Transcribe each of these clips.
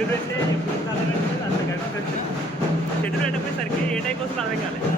Schedule అయితే ఎప్పుడు ఇస్తారంటే అంత గడిపి షెడ్యూల్ పెట్టకపోయేసరికి ఏ టైం కోసం అర్థం కాలేదు.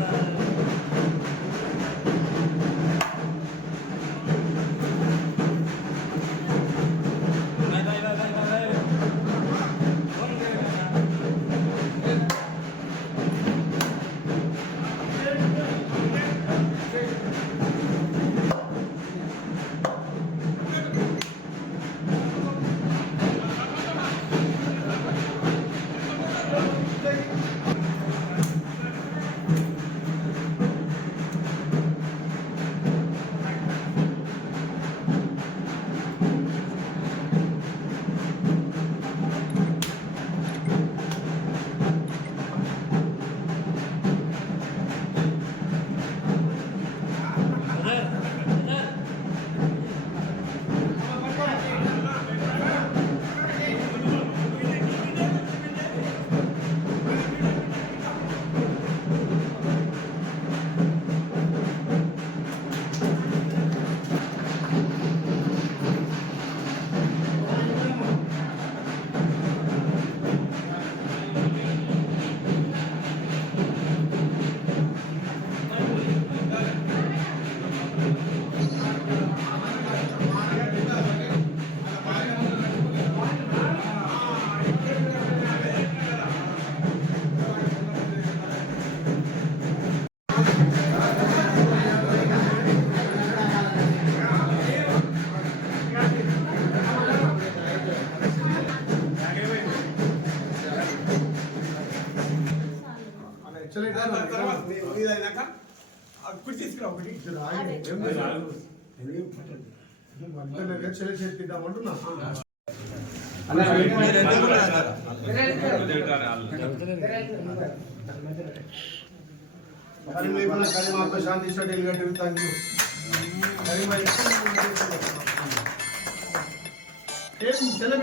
శాంతి స్టడీలు కట్టి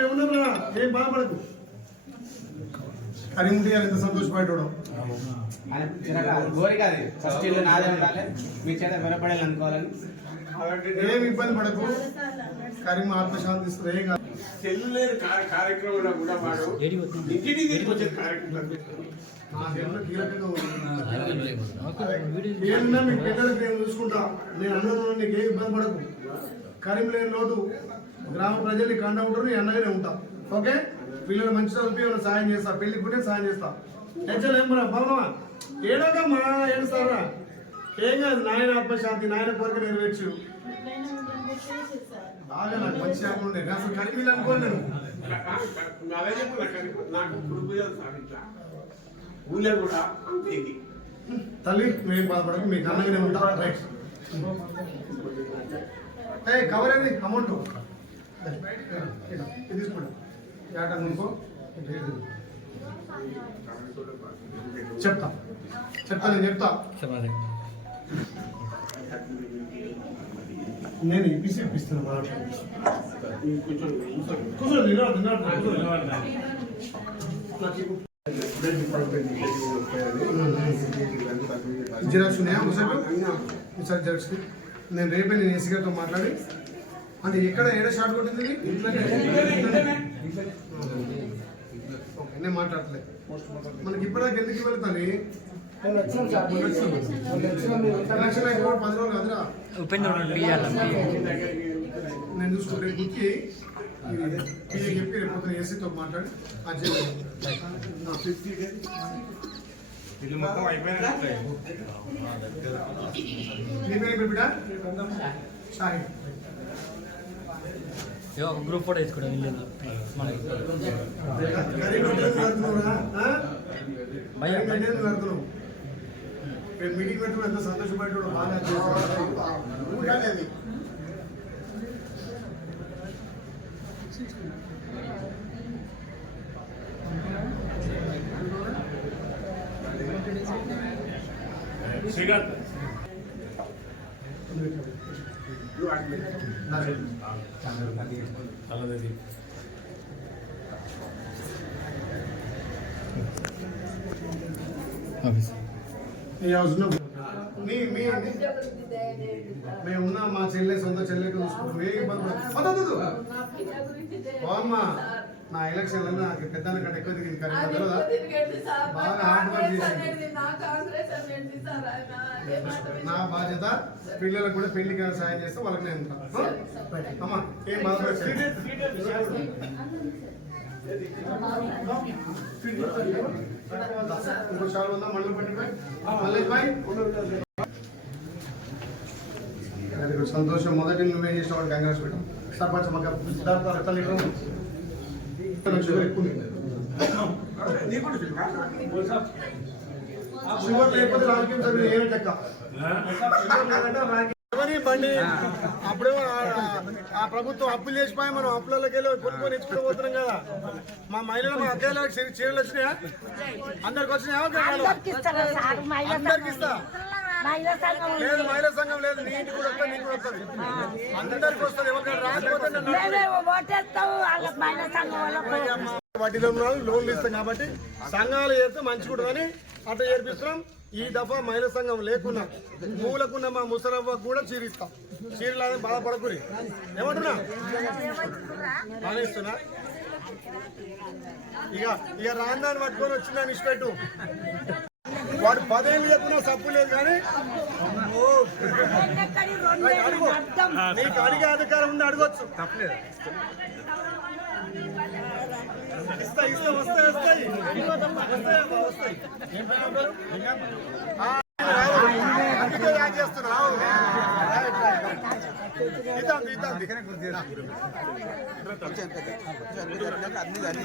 ఏమున్నా ఏం బాధపడదు. కరీంటి ఎంత సంతోషపడడం గోరి కాదు ఫస్ట్ ఇల్లు నాదే ఉండాలి, మీ చేత వినపడేది అనుకోవాలని. ఏం ఇబ్బంది పడకు, కరీం ఆత్మశాంతి ఇస్తుంది. ఏం కాదు. సెల్యులర్ కార్యక్రమంలో కూడా వాడు ఇంటికి తీసుకొచ్చే కార్యక్రమం ఏమన్నా మీ పెద్దలకు నేను చూసుకుంటా. నేను అన్నది నీకు ఏ ఇబ్బంది పడకు. కరీం లేని లోటు గ్రామ ప్రజల్ని కండ ఉంటారు, నీ అన్నగానే ఉంటా. ఓకే, పిల్లలు మంచి చదివి ఏమైనా సాయం చేస్తా, పెళ్లికి కూడా సాయం చేస్తా. టెన్షన్ ఏం మన బాబా ఏడోగా మా ఏడుస్తారా. ఏం కాదు, నాయన ఆత్మశాంతి, నాయన కోరిక నెరవేర్చు. బాగా నాకు మంచి ఆత్మ ఉండే. నేను అసలు కరీం అనుకోను. నేను అదే చెప్పు, నాకు ఊళ్ళో కూడా అంతేది. తల్లి మేము బాధపడకు, మీకు అన్నగానే ఉంటా. రైట్, కవర్ అయింది అమౌంట్ తీసుకోండి. ఏటా నువ్వు చెప్తా నేను చెప్తా. నేను ఇప్పిస్తాను. జిరాక్స్ ఉన్నాయా ఒకసారి జిరాక్స్. నేను రేపే నేను ఎస్సీ గారితో మాట్లాడి, అంటే ఎక్కడ ఏడ షార్ట్ కొట్టింది ఓకే, నేను మాట్లాడలేదు. మనకి ఇప్పటిదాకా ఎందుకు వెళ్తాను ఎలక్షన్ అయిపోయి 10 రోజులు కాదురా. నేను చూసుకుంటే గుర్తి చెప్పి రేపు ఏసీతో మాట్లాడి అది బిడ్డ సాయి గ్రూప్ ఫోటో వేసుకోవడం మీటింగ్ పెట్టుకుని ఎంత సంతోషపడ్డాడు. బాగా మేమున్నా మా చెల్లె సొంత చెల్లెకి చూసుకుంటాం. ఏ ఇబ్బంది అమ్మా నా ఎలక్షన్లో నాకు పెద్దల కంటే ఎక్కువ తిరిగింది కరీంనగర్ తెలియదా? బాగా హార్డ్ వర్క్ చేసింది. నా బాధ్యత పిల్లలకు కూడా పెళ్లికి సాయం చేస్తే వాళ్ళకి నేను ఉంటాను. అమ్మా ఏం బాధపడలేదు. ఇంకో షాల్ ఉందా మండలి పట్టిపోయి మళ్ళీ సంతోషం. మొదటి నువ్వేం చేసినావు కాంగ్రెస్ పెట్టాం సర్పంచ్ మాకు షుగర్ లేకపోతే రాజకీయం సభ్యులు ఏమి లెక్క బండి అప్పుడు ఆ ప్రభుత్వం అప్పులు చేసిపోయి మనం అప్పులకి వెళ్ళి కొనుక్కొని ఇచ్చుకుని పోతున్నాం కదా. మా మహిళలు మా అక్కలకు చీరలు వచ్చినాయా? అందరికి వచ్చినాయా? అందరికి ఇస్తా లేదు. మహిళా సంఘం లేదు. నీ ఇంటికి కూడా వస్తుంది, నీకు కూడా వస్తుంది, అందరికి వస్తుంది. ఎవరికైనా రాకపోతే వడ్డీలో లోన్లు ఇస్తాం కాబట్టి సంఘాలు చేస్తే మంచిగా ఉంటుందని అట్లా చేర్పిస్తున్నాం. ఈ దఫా మహిళా సంఘం లేకున్నా మూలకున్న మా ముసరవ్వ కూడా చీరిస్తాం. చీరలాగా బాధపడకురి. ఏమంటున్నా బాగా ఇక ఇక రాందాన్ని పట్టుకొని వచ్చిందని ఇష్టపెట్టు. వాడు 10 ఏళ్ళు చెప్పినా తప్పు లేదు కానీ అడుగు. నీకు అడిగే అధికారం ఉంది, అడగొచ్చు, తప్పలేదు. ఇస్తా ఇస్తా వస్తాయి వస్తాయి వస్తాయి. అందుకే యాడ్ చేస్తున్నా.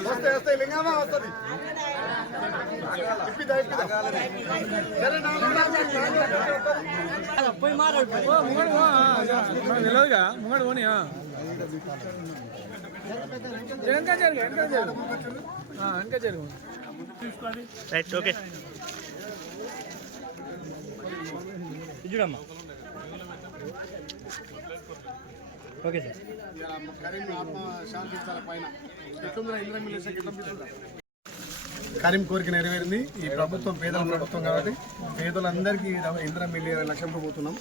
వస్తాయి వస్తాయి లింగమా వస్తుంది. ఇప్పిదా ఇప్పిదా పోయి మాట్లాడు తెలియదుగా ముంగడు పోనీ వెనక జరుగు వెనక జరుగు రైట్ ఓకే చూడమ్మా. Okay sir. కరీం కోరిక నెరవేరింది. ఈ ప్రభుత్వం పేదల ప్రభుత్వం కాబట్టి పేదలందరికీ ఇందిరా మిల్లి లక్ష్యంలో పోతున్నాం.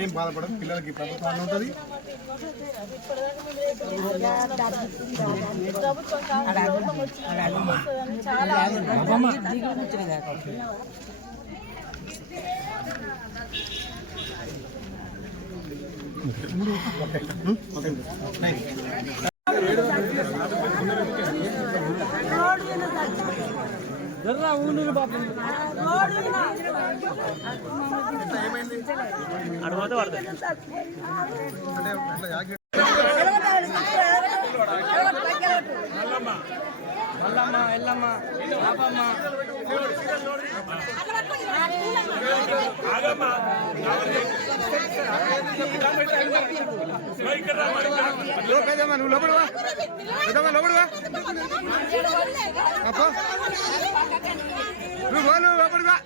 ఏం బాధపడదు. పిల్లలకి ప్రభుత్వం అన్న ఉంటుంది. ఏమైంది అడుగుతే పడుతుంది. అంటే అట్లా యాక్ట్ మల్లమ్మ ఎల్లమ్మ పాపమ్మ నువ్వు లోపడవా లోపడవా నువ్వు లోపడవా